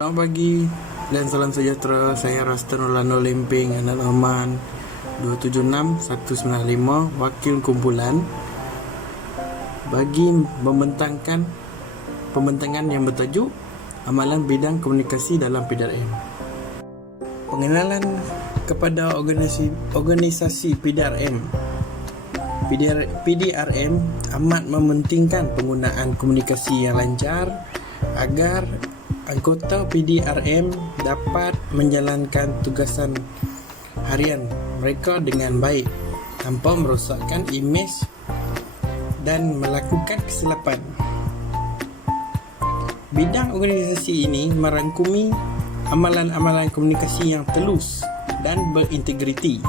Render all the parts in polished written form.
Selamat pagi dan salam sejahtera. Saya Rastan Orlando Lempeng, anak Rahman 276-195, wakil kumpulan bagi pembentangan yang bertajuk Amalan Bidang Komunikasi dalam PDRM. Pengenalan kepada organisasi PDRM. PDRM amat mementingkan penggunaan komunikasi yang lancar agar anggota PDRM dapat menjalankan tugasan harian mereka dengan baik tanpa merosakkan imej dan melakukan kesilapan. Bidang organisasi ini merangkumi amalan-amalan komunikasi yang telus dan berintegriti.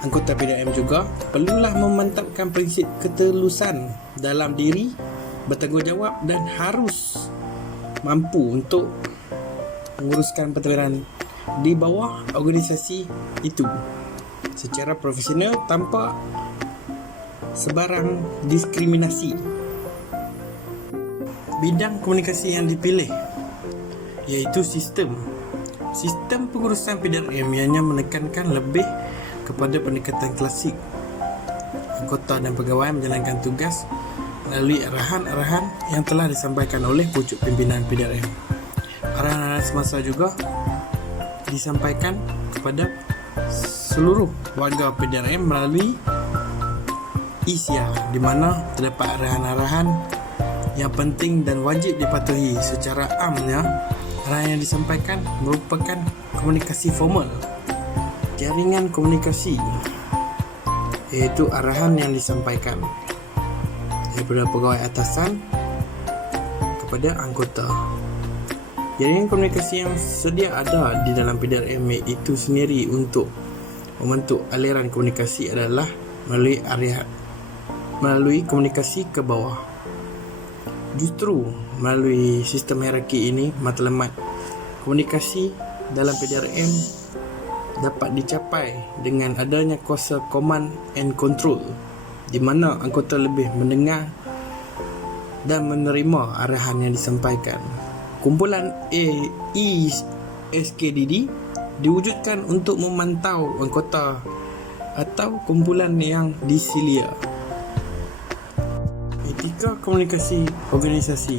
Anggota PDRM juga perlulah memantapkan prinsip ketelusan dalam diri, bertanggungjawab dan harus mampu untuk menguruskan pentadbiran di bawah organisasi itu secara profesional tanpa sebarang diskriminasi. Bidang komunikasi yang dipilih iaitu sistem pengurusan PDRM ianya menekankan lebih kepada pendekatan klasik. Anggota dan pegawai menjalankan tugas melalui arahan-arahan yang telah disampaikan oleh pucuk pimpinan PDRM. Arahan-arahan semasa juga disampaikan kepada seluruh warga PDRM melalui ISIA, di mana terdapat arahan-arahan yang penting dan wajib dipatuhi. Secara amnya, arahan yang disampaikan merupakan komunikasi formal, jaringan komunikasi, iaitu arahan yang disampaikan daripada pegawai atasan kepada anggota. Jaringan komunikasi yang sedia ada di dalam PDRM itu sendiri untuk membentuk aliran komunikasi adalah melalui komunikasi ke bawah. Justru melalui sistem hierarki ini, matlamat komunikasi dalam PDRM dapat dicapai dengan adanya kuasa command and control, di mana anggota lebih mendengar dan menerima arahan yang disampaikan. Kumpulan ESKDD diwujudkan untuk memantau anggota atau kumpulan yang disilia. Etika komunikasi organisasi.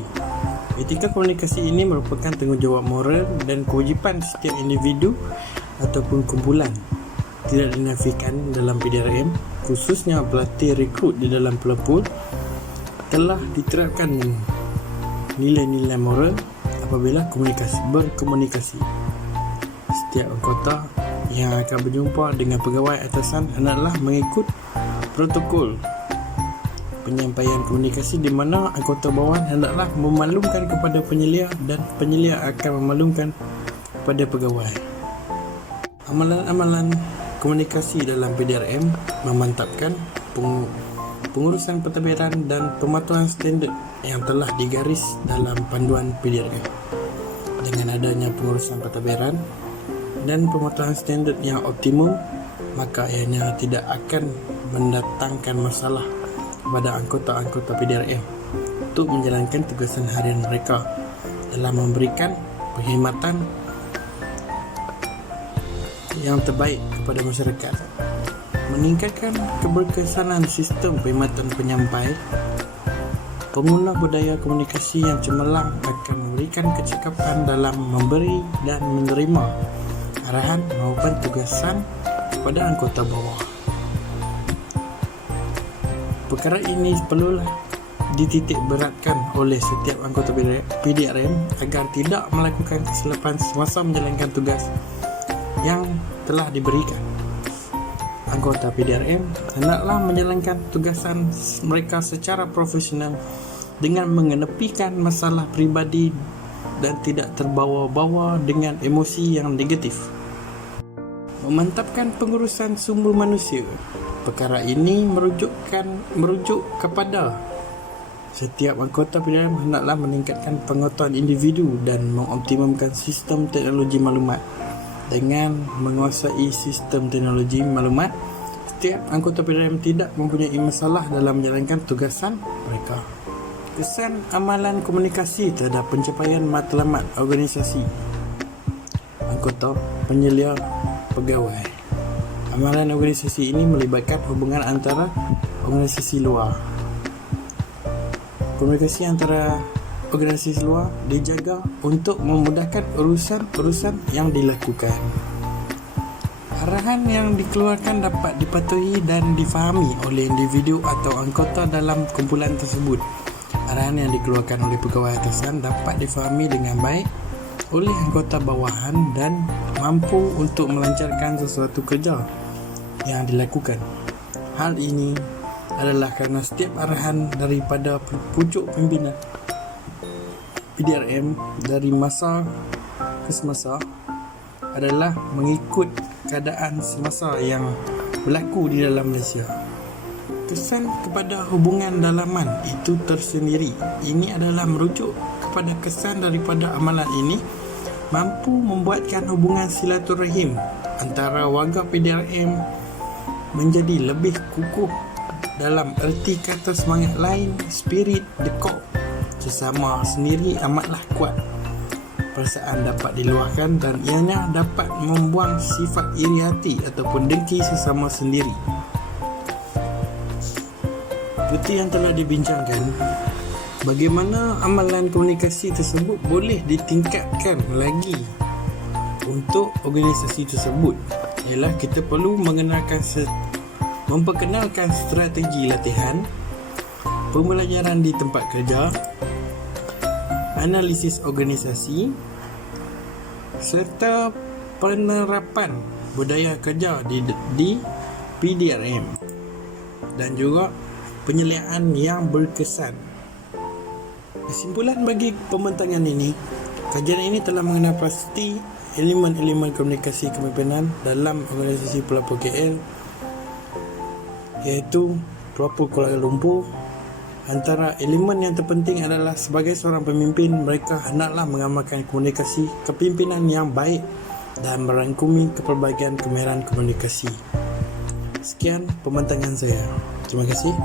Etika komunikasi ini merupakan tanggungjawab moral dan kewajipan setiap individu ataupun kumpulan. Tidak dinafikan dalam PDRM, khususnya pelatih rekrut di dalam pelapur telah diterapkan nilai-nilai moral apabila berkomunikasi. Setiap anggota yang akan berjumpa dengan pegawai atasan hendaklah mengikut protokol penyampaian komunikasi, di mana anggota bawahan hendaklah memaklumkan kepada penyelia dan penyelia akan memaklumkan kepada pegawai. Amalan-amalan komunikasi dalam PDRM memantapkan pengurusan pentadbiran dan pematuhan standard yang telah digaris dalam panduan PDRM. Dengan adanya pengurusan pentadbiran dan pematuhan standard yang optimum, maka ianya tidak akan mendatangkan masalah kepada anggota-anggota PDRM untuk menjalankan tugasan harian mereka dalam memberikan perkhidmatan yang terbaik kepada masyarakat. Meningkatkan keberkesanan sistem perkhidmatan penyampai. Pengguna budaya komunikasi yang cemerlang akan memberikan kecekapan dalam memberi dan menerima arahan maupun tugasan kepada anggota bawah. Perkara ini perlulah dititik beratkan oleh setiap anggota PDRM agar tidak melakukan kesilapan semasa menjalankan tugas yang telah diberikan. Anggota PDRM hendaklah menjalankan tugasan mereka secara profesional dengan mengenepikan masalah pribadi dan tidak terbawa-bawa dengan emosi yang negatif. Memantapkan pengurusan sumber manusia. Perkara ini merujuk kepada setiap anggota PDRM hendaklah meningkatkan pengetahuan individu dan mengoptimumkan sistem teknologi maklumat. Dengan menguasai sistem teknologi maklumat, setiap anggota PDRM tidak mempunyai masalah dalam menjalankan tugasan mereka. Kesan amalan komunikasi terhadap pencapaian matlamat organisasi, anggota, penyelia, pegawai. Amalan organisasi ini melibatkan hubungan antara organisasi luar. Komunikasi antara organisasi luar dijaga untuk memudahkan urusan-urusan yang dilakukan. Arahan yang dikeluarkan dapat dipatuhi dan difahami oleh individu atau anggota dalam kumpulan tersebut. Arahan yang dikeluarkan oleh pegawai atasan dapat difahami dengan baik oleh anggota bawahan dan mampu untuk melancarkan sesuatu kerja yang dilakukan. Hal ini adalah kerana setiap arahan daripada pucuk pimpinan PDRM dari masa ke semasa adalah mengikut keadaan semasa yang berlaku di dalam Malaysia. Kesan kepada hubungan dalaman itu tersendiri. Ini adalah merujuk kepada kesan daripada amalan ini mampu membuatkan hubungan silaturahim antara warga PDRM menjadi lebih kukuh. Dalam erti kata semangat lain, spirit dekok sesama sendiri amatlah kuat. Perasaan dapat diluahkan dan ianya dapat membuang sifat iri hati ataupun dengki sesama sendiri. Seperti yang telah dibincangkan, bagaimana amalan komunikasi tersebut boleh ditingkatkan lagi untuk organisasi tersebut ialah kita perlu memperkenalkan strategi latihan, pembelajaran di tempat kerja, analisis organisasi serta penerapan budaya kerja di PDRM dan juga penyeliaan yang berkesan. Kesimpulan bagi pembentangan ini, kajian ini telah mengenai pasti elemen-elemen komunikasi kepimpinan dalam organisasi pelapor KL, iaitu pelapor Kuala Lumpur. Antara elemen yang terpenting adalah sebagai seorang pemimpin, mereka hendaklah mengamalkan komunikasi kepimpinan yang baik dan merangkumi kepelbagaian kemahiran komunikasi. Sekian pembentangan saya. Terima kasih.